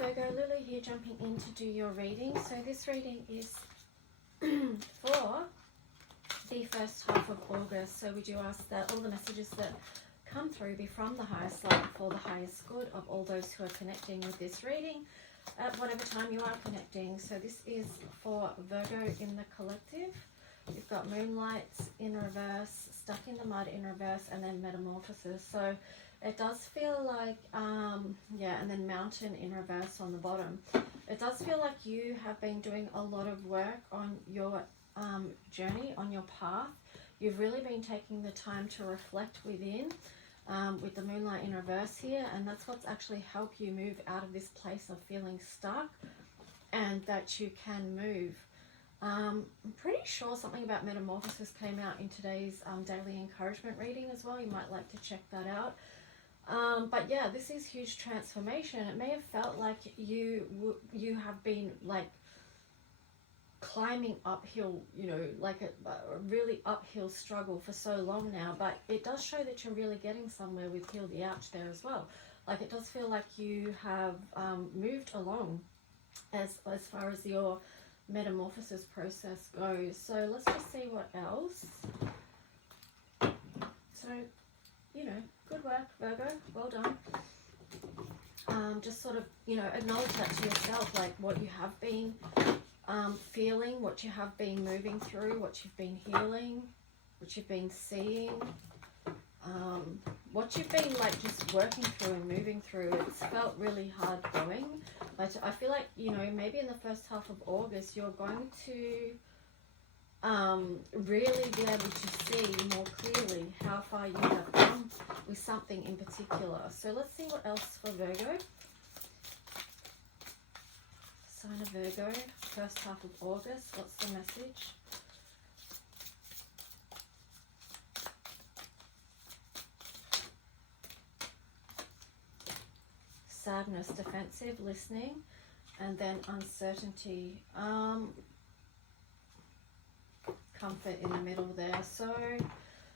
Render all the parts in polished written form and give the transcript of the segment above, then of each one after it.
Virgo, Lily here, jumping in to do your reading. So this reading is for the first half of August. So we do ask that all the messages that come through be from the highest light for the highest good of all those who are connecting with this reading at whatever time you are connecting. So this is for Virgo in the collective. You've got Moonlights in reverse, Stuck in the Mud in reverse, and then Metamorphosis. So it does feel like, yeah, and then Mountain in reverse on the bottom. It does feel like you have been doing a lot of work on your journey, on your path. You've really been taking the time to reflect within, with the Moonlight in reverse here, and that's what's actually helped you move out of this place of feeling stuck, and that you can move. I'm pretty sure something about Metamorphosis came out in today's daily encouragement reading as well. You might like to check that out. But yeah, this is huge transformation. It may have felt like you have been like climbing uphill, you know, like a really uphill struggle for so long now, but it does show that you're really getting somewhere with Heal the Ouch there as well. Like, it does feel like you have moved along as far as your metamorphosis process goes. So let's just see what else. So, you know, good work, Virgo, well done. Just sort of, you know, acknowledge that to yourself, like what you have been feeling, what you have been moving through, what you've been healing, what you've been seeing, what you've been like just working through and moving through. It's felt really hard going, but I feel like, you know, maybe in the first half of August you're going to really be able to see more clearly how far you have come with something in particular. So let's see what else for Virgo. Sign of Virgo, first half of August. What's the message? Sadness, defensive, listening, and then uncertainty. Comfort in the middle there. So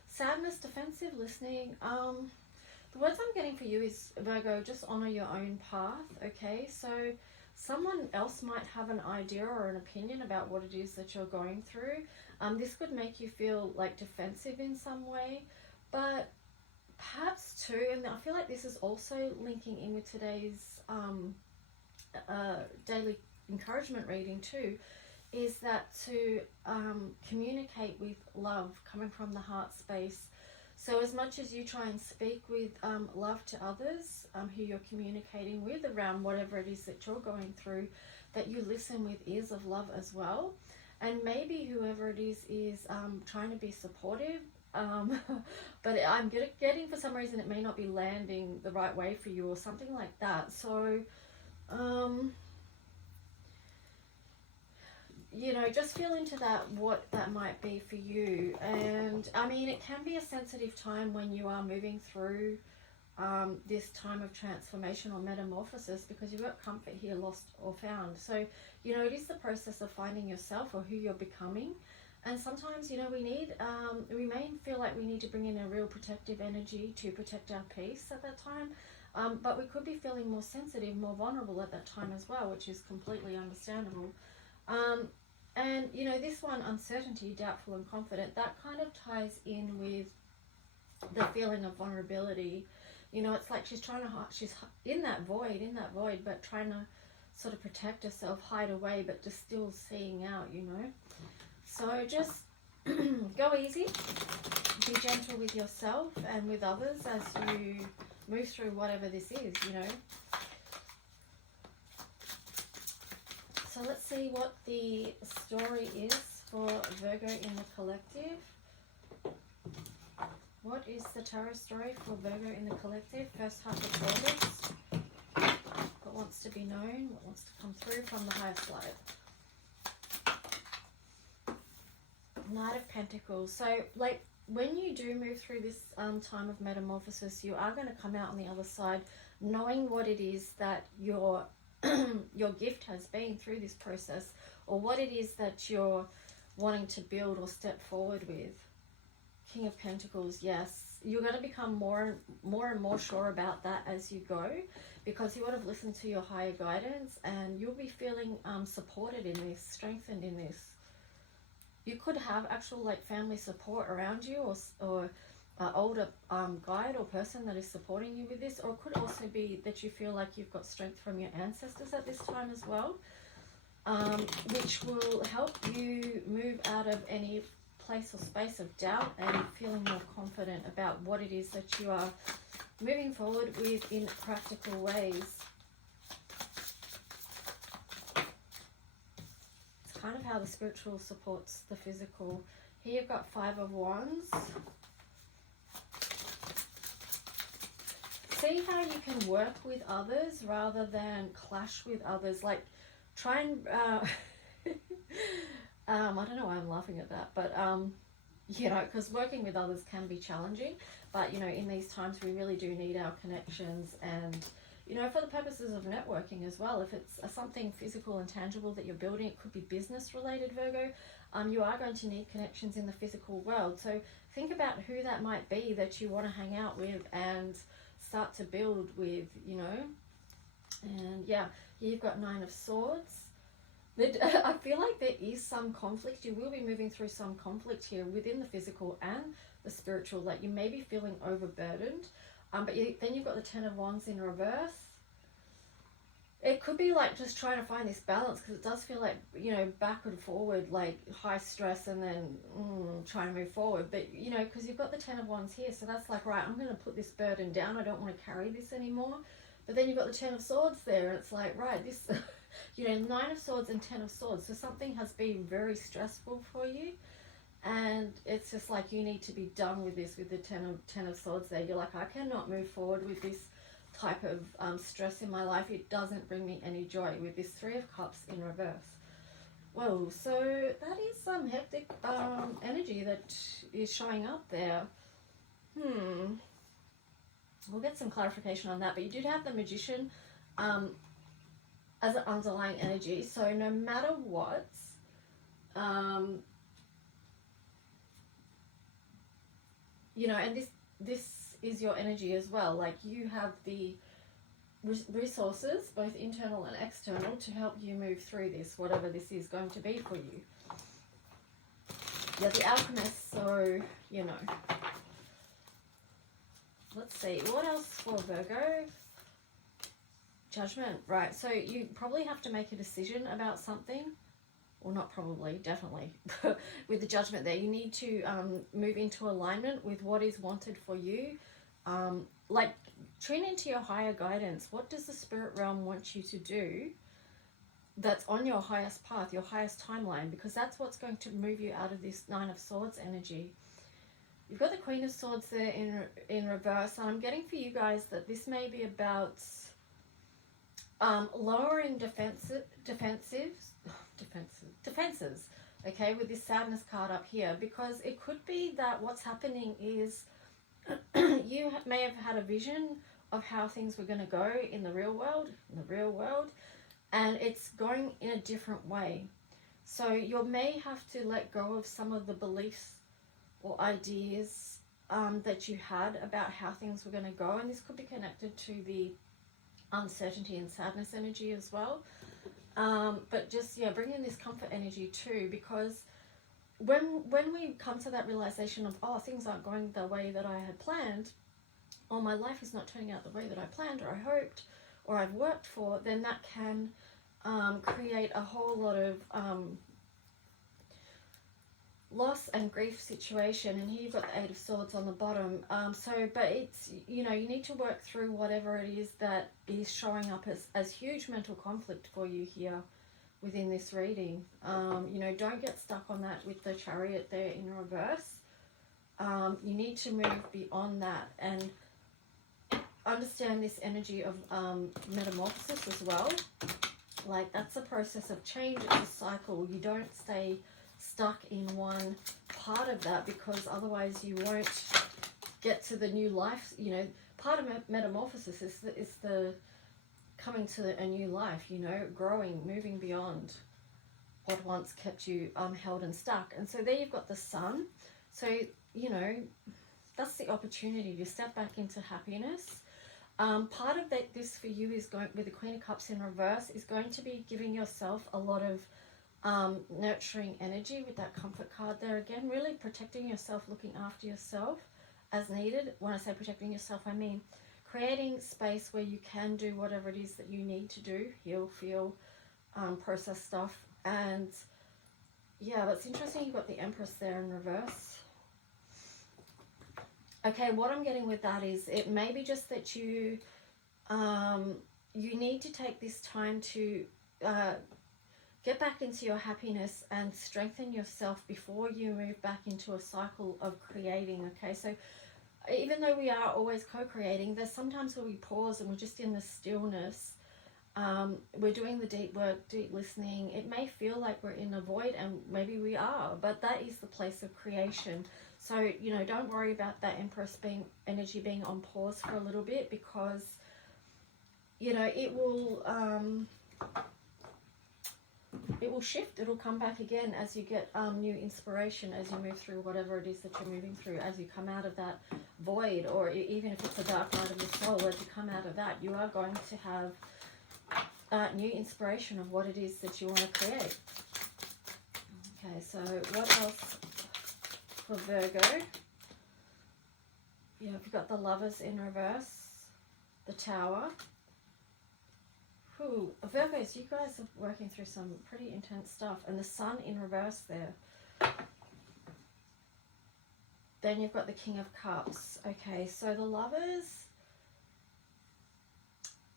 sadness, defensive, listening. The words I'm getting for you is, Virgo, just honor your own path. Okay, so someone else might have an idea or an opinion about what it is that you're going through. This could make you feel like defensive in some way, but perhaps too, and I feel like this is also linking in with today's daily encouragement reading too, is that to communicate with love coming from the heart space. So as much as you try and speak with love to others who you're communicating with around whatever it is that you're going through, that you listen with ears of love as well. And maybe whoever it is trying to be supportive, but I'm getting for some reason it may not be landing the right way for you or something like that. So you know, just feel into that, what that might be for you. And I mean, it can be a sensitive time when you are moving through this time of transformation or metamorphosis, because you've got comfort here, lost or found. So, you know, it is the process of finding yourself or who you're becoming. And sometimes, you know, we may feel like we need to bring in a real protective energy to protect our peace at that time. But we could be feeling more sensitive, more vulnerable at that time as well, which is completely understandable. And, you know, this one, uncertainty, doubtful and confident, that kind of ties in with the feeling of vulnerability. You know, it's like she's in that void, but trying to sort of protect herself, hide away, but just still seeing out, you know. So just go easy, be gentle with yourself and with others as you move through whatever this is, you know. So let's see what the story is for Virgo in the collective. What is the tarot story for Virgo in the collective, first half of August? What wants to be known? What wants to come through from the highest light? Knight of Pentacles. So, like, when you do move through this time of metamorphosis, you are going to come out on the other side knowing what it is that your gift has been through this process, or what it is that you're wanting to build or step forward with. King of Pentacles, yes, you're going to become more and more sure about that as you go, because you would have listened to your higher guidance, and you'll be feeling supported in this, strengthened in this. You could have actual like family support around you, or older guide or person that is supporting you with this, or it could also be that you feel like you've got strength from your ancestors at this time as well, which will help you move out of any place or space of doubt and feeling more confident about what it is that you are moving forward with in practical ways. It's kind of how the spiritual supports the physical. Here you've got 5 of Wands. See how you can work with others rather than clash with others. Like, try and I don't know why I'm laughing at that, but you know, because working with others can be challenging, but you know, in these times we really do need our connections, and you know, for the purposes of networking as well. If it's something physical and tangible that you're building, it could be business related, Virgo. You are going to need connections in the physical world, so think about who that might be that you want to hang out with and start to build with, you know. And yeah, here you've got 9 of Swords. I feel like there is some conflict. You will be moving through some conflict here within the physical and the spiritual. Like, you may be feeling overburdened, but then you've got the 10 of Wands in reverse. It could be like just trying to find this balance, because it does feel like, you know, back and forward, like high stress, and then trying to move forward. But you know, because you've got the 10 of Wands here, so that's like, right, I'm going to put this burden down. I don't want to carry this anymore. But then you've got the 10 of Swords there, and it's like, right, this, you know, 9 of Swords and 10 of Swords. So something has been very stressful for you, and it's just like, you need to be done with this, with the 10 of Swords there. You're like, I cannot move forward with this type of stress in my life. It doesn't bring me any joy, with this 3 of Cups in reverse. Whoa, so that is some hectic energy that is showing up there. We'll get some clarification on that, but you did have the Magician as an underlying energy. So no matter what, you know, and this is your energy as well. Like, you have the resources, both internal and external, to help you move through this, whatever this is going to be for you. Yeah, the Alchemist, so, you know. Let's see, what else for Virgo? Judgment, right. So you probably have to make a decision about something. Well, not probably, definitely. With the Judgment there, you need to move into alignment with what is wanted for you. Like, tune into your higher guidance. What does the spirit realm want you to do that's on your highest path, your highest timeline? Because that's what's going to move you out of this 9 of Swords energy. You've got the Queen of Swords there in reverse, and I'm getting for you guys that this may be about lowering defenses, okay, with this Sadness card up here, because it could be that what's happening is you may have had a vision of how things were going to go in the real world, and it's going in a different way. So you may have to let go of some of the beliefs or ideas that you had about how things were going to go, and this could be connected to the uncertainty and sadness energy as well. But just, yeah, bring in this comfort energy too, because when we come to that realization of, oh, things aren't going the way that I had planned, or my life is not turning out the way that I planned or I hoped or I've worked for, then that can create a whole lot of loss and grief situation. And here you've got the 8 of Swords on the bottom. But it's, you know, you need to work through whatever it is that is showing up as huge mental conflict for you here within this reading. You know, don't get stuck on that with the Chariot there in reverse. You need to move beyond that and understand this energy of metamorphosis as well. Like, that's a process of change. It's a cycle. You don't stay stuck in one part of that, because otherwise you won't get to the new life. You know, part of metamorphosis is the coming to a new life, you know, growing, moving beyond what once kept you held and stuck. And so there you've got the Sun. So, you know, that's the opportunity to step back into happiness. Part of this for you is going with the Queen of Cups in reverse is going to be giving yourself a lot of nurturing energy with that Comfort card there again, really protecting yourself, looking after yourself as needed. When I say protecting yourself, I mean creating space where you can do whatever it is that you need to do, heal, feel, process stuff. And yeah, that's interesting. You've got the Empress there in reverse. Okay, what I'm getting with that is it may be just that you need to take this time to get back into your happiness and strengthen yourself before you move back into a cycle of creating. Okay, so even though we are always co-creating, there's sometimes where we pause and we're just in the stillness. We're doing the deep work, deep listening. It may feel like we're in a void, and maybe we are, but that is the place of creation. So, you know, don't worry about that Empress energy being on pause for a little bit, because, you know, it will shift. It'll come back again as you get new inspiration, as you move through whatever it is that you're moving through, as you come out of that void, or even if it's a dark night of the soul, as you come out of that, you are going to have new inspiration of what it is that you want to create. Okay, so what else for Virgo? Yeah, we've got the Lovers in reverse, the Tower. Ooh, Virgos, you guys are working through some pretty intense stuff. And the Sun in reverse there. Then you've got the King of Cups. Okay, so the Lovers,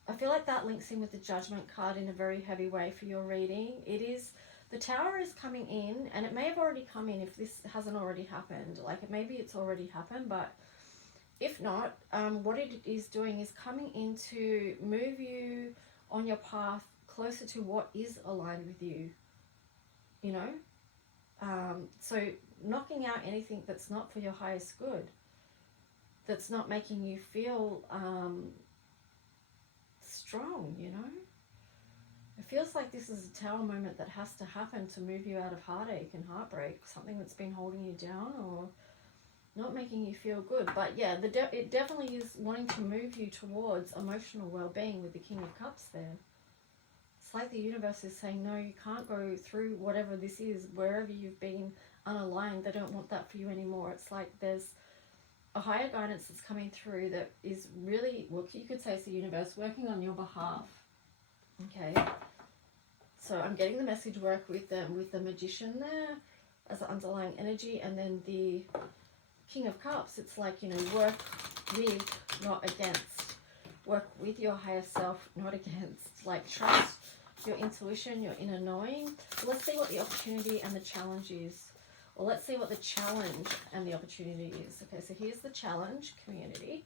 I feel like that links in with the Judgment card in a very heavy way for your reading. It is, the Tower is coming in, and it may have already come in if this hasn't already happened. Like, maybe it's already happened, but if not, what it is doing is coming in to move you on your path closer to what is aligned with you, you know? So knocking out anything that's not for your highest good, that's not making you feel strong, you know? It feels like this is a Tower moment that has to happen to move you out of heartache and heartbreak, something that's been holding you down or not making you feel good. But yeah, it definitely is wanting to move you towards emotional well-being with the King of Cups there. It's like the universe is saying, no, you can't go through whatever this is, wherever you've been unaligned. They don't want that for you anymore. It's like there's a higher guidance that's coming through that is really, well, you could say it's the universe working on your behalf. Okay, so I'm getting the message work with the Magician there as an underlying energy, and then the King of Cups, it's like, you know, work with, not against. Work with your higher self, not against. Like, trust your intuition, your inner knowing. Let's see what the opportunity and the challenge is. Or let's see what the challenge and the opportunity is. Okay, so here's the challenge, community.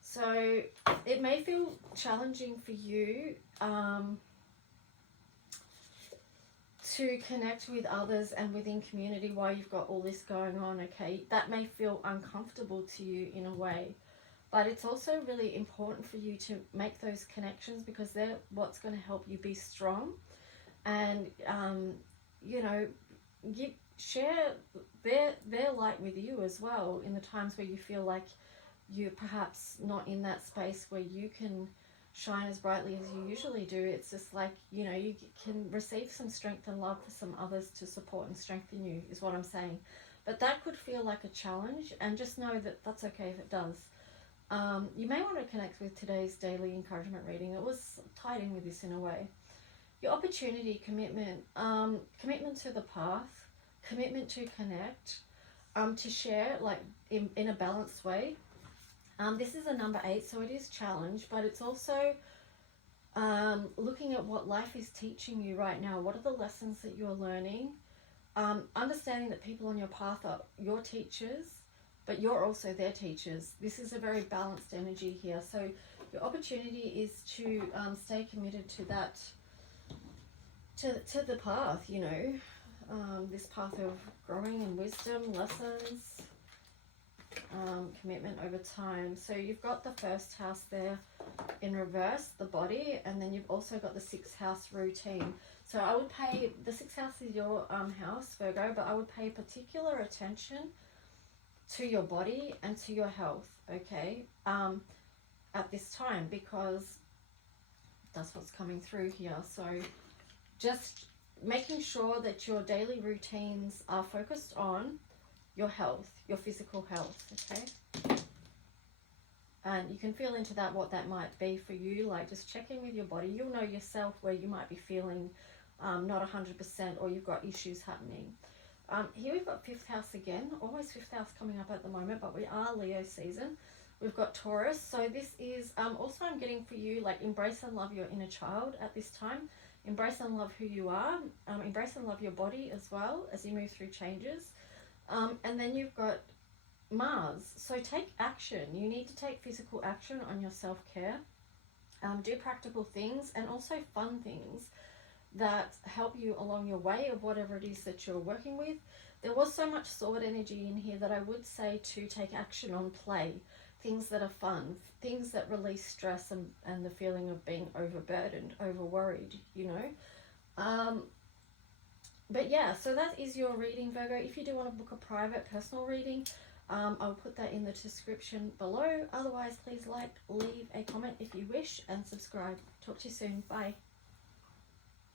So it may feel challenging for you to connect with others and within community while you've got all this going on, okay? That may feel uncomfortable to you in a way, but it's also really important for you to make those connections, because they're what's going to help you be strong and, you know, share their light with you as well in the times where you feel like you're perhaps not in that space where you can shine as brightly as you usually do. It's just like, you know, you can receive some strength and love for some others to support and strengthen you, is what I'm saying. But that could feel like a challenge, and just know that that's okay if it does. You may want to connect with today's daily encouragement reading. It was tied in with this in a way. Your opportunity, commitment, commitment to the path, commitment to connect, to share, like in a balanced way. This is a number 8, so it is challenge, but it's also looking at what life is teaching you right now. What are the lessons that you're learning? Understanding that people on your path are your teachers, but you're also their teachers. This is a very balanced energy here. So your opportunity is to stay committed to that, to the path, you know, this path of growing in wisdom, lessons, commitment over time. So you've got the first house there in reverse, the body, and then you've also got the 6th house, routine. So I would pay, the 6th house is your house, Virgo, but I would pay particular attention to your body and to your health, okay, at this time, because that's what's coming through here. So just making sure that your daily routines are focused on your health, your physical health, okay? And you can feel into that, what that might be for you. Like, just check in with your body. You'll know yourself where you might be feeling not 100%, or you've got issues happening. Here we've got 5th house again, always 5th house coming up at the moment, but we are Leo season. We've got Taurus. So this is also, I'm getting for you, like, embrace and love your inner child at this time. Embrace and love who you are. Embrace and love your body as well as you move through changes. And then you've got Mars. So take action. You need to take physical action on your self-care. Do practical things and also fun things that help you along your way of whatever it is that you're working with. There was so much sword energy in here that I would say to take action on play. Things that are fun, things that release stress and the feeling of being overburdened, over-worried, you know. But yeah, so that is your reading, Virgo. If you do want to book a private personal reading, I'll put that in the description below. Otherwise, please like, leave a comment if you wish, and subscribe. Talk to you soon. Bye.